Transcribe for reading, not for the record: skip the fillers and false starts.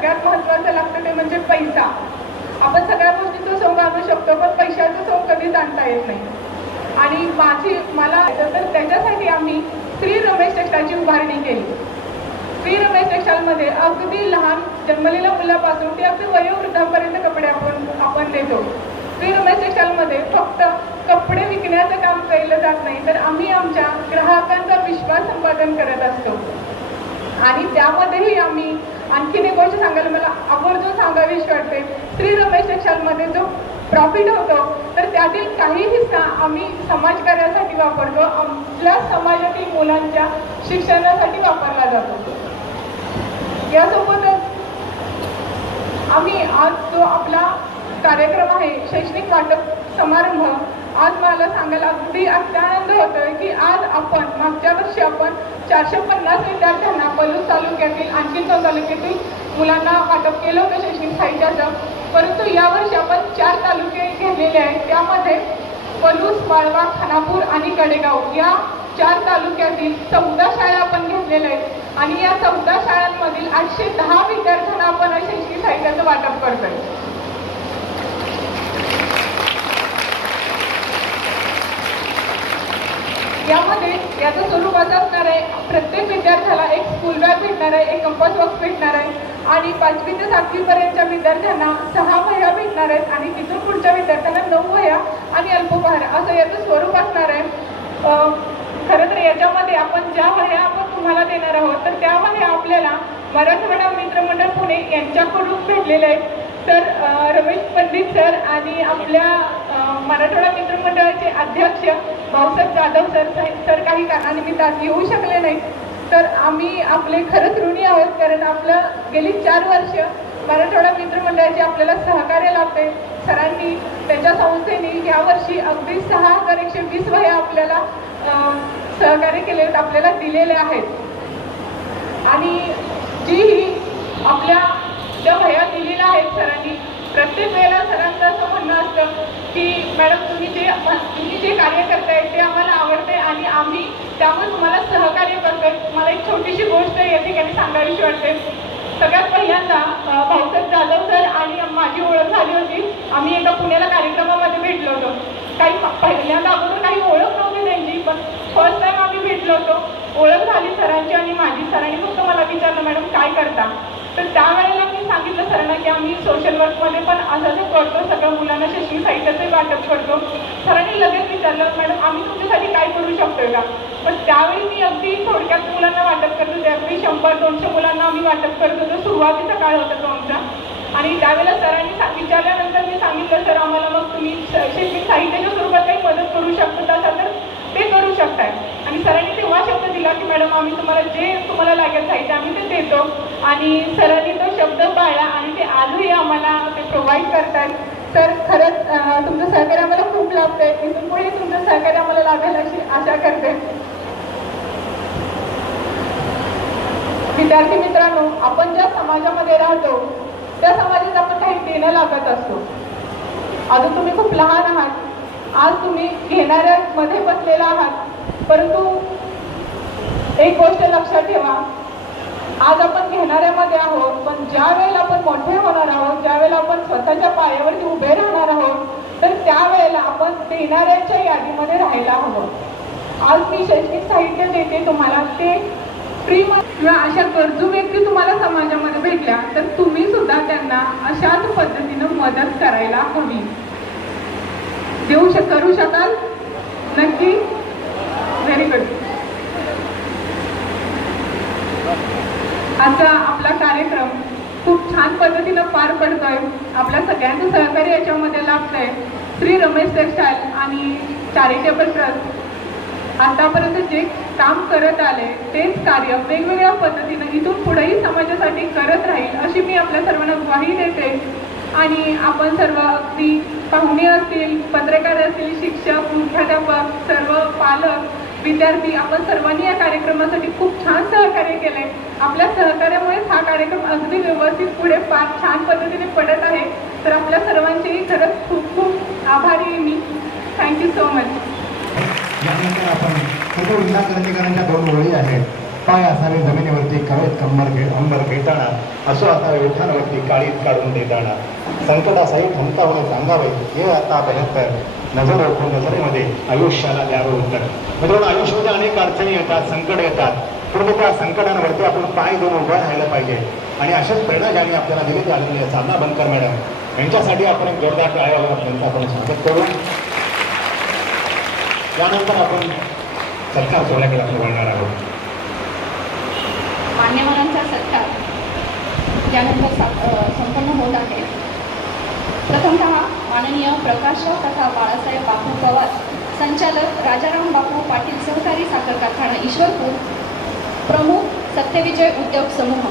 सगळ्यात महत्त्वाचं लागतं ते म्हणजे पैसा. आपण सगळ्या गोष्टीचं सोंग आणू शकतो, पण पैशाचं सोंग कधीच आणता येत नाही. आणि मला तर त्याच्यासाठी आम्ही श्री रमेश टेक्सटाईलची उभारणी केली. श्री रमेश टेक्सटाईलमध्ये अगदी लहान जन्मलेल्या मुलापासून ते अगदी वयोवृद्धांपर्यंत कपडे आपण देतो. श्री रमेश टेक्सटाईलमध्ये फक्त कपडे विकण्याचं काम केलं जात नाही, तर आम्ही आमच्या ग्राहकांचा विश्वास संपादन करत असतो. आणि त्यामध्येही आम्ही आणखीन एक गोष्ट सांगायला मला आवर्जून सांगावीशी वाटते. श्री रमेश टेक्सटाईलमध्ये जो प्रॉफिट होतो तर त्यातील काही हिस्सा आम्ही समाजकार्यासाठी वापरतो. आपल्या समाजातील मुलांच्या शिक्षणासाठी वापरला जातो. यासोबतच आम्ही आज जो आपला कार्यक्रम आहे शैक्षणिक वाटप समारंभ, आज मला सांगायला अगदी अत्यानंद होतोय की आज आपण मागच्या वर्षी आपण 450 विद्यार्थ्यांना पलूस तालुक्यातील आणखी 2 तालुक्यातील मुलांना वाटप केलं होतं शैक्षणिक साहित्याचं. परंतु यावर्षी आपण 4 तालुके घेतलेले आहेत. त्यामध्ये पलूस, माळवा, खानापूर आणि कडेगाव या 4 तालुक्यातील 14 शाळा आपण घेतलेल्या आहेत. आणि या 14 शाळांमधील 810 विद्यार्थ्यांना आपण शैक्षणिक साहित्याचं वाटप करतोय. यामध्ये याचं स्वरूप असं असणार आहे, प्रत्येक विद्यार्थ्याला एक स्कूल बॅग भेटणार आहे, एक कंपास बॉक्स भेटणार आहे आणि 5वी ते 7वी पर्यंतच्या विद्यार्थ्यांना 6 वह्या भेटणार आहेत आणि तिथून पुढच्या विद्यार्थ्यांना 9 वह्या आणि अल्पोपहार असं याचं स्वरूप असणार आहे. खरं तर याच्यामध्ये आपण ज्या वह्या आपण तुम्हाला देणार आहोत तर त्या वह्या आपल्याला मराठवाडा मित्रमंडळ पुणे यांच्याकडून भेटलेल्या आहेत. तर रमेश पंडित सर आणि आपल्या मराठवाडा मित्रमंडळाचे अध्यक्ष भाऊसाहेब जाधव सर काही कारणानिमित्त आज येऊ शकले नाहीत. तर आम्ही आपले खरंच ऋणी आहोत, कारण आपलं गेली 4 वर्ष मराठवाडा मित्रमंडळाचे आपल्याला सहकार्य लाभते. सरांनी त्यांच्या संस्थेने यावर्षी अगदी 6120 वह्या आपल्याला सहकार्य केले आपल्याला दिलेले आहेत. आणि जी आपल्या ज्या वह्या दिलेल्या आहेत सरांनी, प्रत्येक वेळेला सरांचं असं म्हणणं असतं की मॅडम तुम्ही जे कार्य करताय ते आम्हाला आवडते आणि आम्ही त्यामुळे तुम्हाला सहकार्य करतोय. मला एक छोटीशी गोष्ट या ठिकाणी सांगावीशी वाटते. सगळ्यात पहिल्यांदा भाऊसाहेब जाधव सर आणि माझी ओळख झाली होती. आम्ही एका पुण्याला कार्यक्रमामध्ये भेटलो होतो. पहिल्यांदा अगोदर काही ओळख नव्हती त्यांची, पण फर्स्ट टाइम आम्ही भेटलो होतो. ओळख झाली सरांची आणि माझी. सरांनी फक्त मला विचारलं मॅडम काय करता. तर त्यावेळेला मी सांगितलं सरांना की आम्ही सोशल वर्कमध्ये पण असं करतो, सगळ्या मुलांना शैक्षणिक साहित्याचे वाटप करतो. सरांनी लगेच विचारलं मॅडम आम्ही तुमच्यासाठी काय करू शकतोय का. पण त्यावेळी मी अगदी थोडक्यात मुलांना वाटप करत होते. अगदी 100-200 मुलांना आम्ही वाटप करत होतो. सुरुवातीचा काळ होता तो आमचा. आणि त्यावेळेला सरांनी विचारल्यानंतर मी सांगितलं सर आम्हाला मग तुम्ही शैक्षणिक साहित्याच्या स्वरूपात काही मदत करू शकता असाल तर ते करू शकताय. आणि सरांनी तेव्हा शब्द दिला की मॅडम आम्ही तुम्हाला लागेल साहित्य आम्ही ते देतो. आणि सरांनी तो शब्द पाळला आणि ते आजही आम्हाला ते प्रोव्हाइड करतात. तर खरंच तुमचं सहकार्य आम्हाला खूप लाभतंय. इथून पुढे तुमचं सहकार्य आम्हाला लाभेल अशी आशा करते. विद्यार्थी मित्रांनो, आपण ज्या समाजामध्ये राहतो त्या समाजात आपण काही देणं लागत असतो. अजून तुम्ही खूप लहान आहात, आज तुम्ही घेणाऱ्या मध्ये बसलेला आहात. परंतु एक गोष्ट लक्षात ठेवा, आज आपण घेणाऱ्यामध्ये आहोत, पण ज्या वेळेला आपण मोठे होणार आहोत, ज्या वेळेला आपण स्वतःच्या पायावरती उभे राहणार आहोत, तर त्यावेळेला आपण देणाऱ्यांच्या यादीमध्ये राहायला हवं. आज मी शैक्षणिक साहित्य देते तुम्हाला, ते फ्री किंवा अशा गरजू व्यक्ती तुम्हाला समाजामध्ये भेटल्या तर तुम्ही सुद्धा त्यांना अशाच पद्धतीनं मदत करायला हवी. करू शकाल नक्की. Very good. आजचा आपला कार्यक्रम खूप छान पद्धतीनं पार पडतोय. आपल्या सगळ्यांचं सहकार्य याच्यामध्ये लाभतंय. श्री रमेश टेक्सटाईल आणि चॅरिटेबल ट्रस्ट आतापर्यंत जे काम करत आले तेच कार्य वेगवेगळ्या पद्धतीनं इथून पुढेही समाजासाठी करत राहील अशी मी आपल्या सर्वांना ग्वाही देते. आणि आपण सर्व अगदी पाहुणे असतील, पत्रकार असतील, शिक्षक, मुख्याध्यापक, सर्व पालक, विद्यार्थी, आपण सर्वांनी या कार्यक्रमासाठी खूप छान सहकार्य केले. आपल्या सहकार्यामुळेच हा कार्यक्रम अगदी व्यवस्थित पुढे फार छान पद्धतीने पडत आहे. तर आपल्या सर्वांचेही खरंच खूप खूप आभारी आहे मी. Thank you so much. यानंतर आपण कुटुंब विकास कर्मचाऱ्यांच्या 2 ओळी आहेत. पाय असावे जमिनीवरती कवेत अंबर घेताना असो असावे ओठांवरती काळीत काढून देताना संकटासाही ठमका होणे सांगावे हे आता बेहत्तर नजर ओळखून नजरेमध्ये आयुष्याला द्यावं उत्तर. मित्रांनो, आयुष्यामध्ये अनेक अडचणी येतात, संकट येतात, परंतु त्या संकटांवरती आपण पाय देऊन उभं राहायला पाहिजे. आणि अशाच प्रेरणा ज्यांनी आपल्याला दिली ती आलेली आहे साधना बनकर मॅडम यांच्यासाठी आपण एक जोरदार टाळ्या त्यांचं आपण स्वागत करू. त्यानंतर आपण सत्कार सोहळ्याकडे आपण वळणार आहोत. मान्यवरांचा सत्कार यानंतर संपन्न होत आहे. प्रथमतः माननीय प्रकाशराव तथा बाळासाहेब बापू पवार संचालक राजाराम बापू पाटील सहकारी साखर कारखाना ईश्वरपूर प्रमुख सत्यविजय उद्योग समूह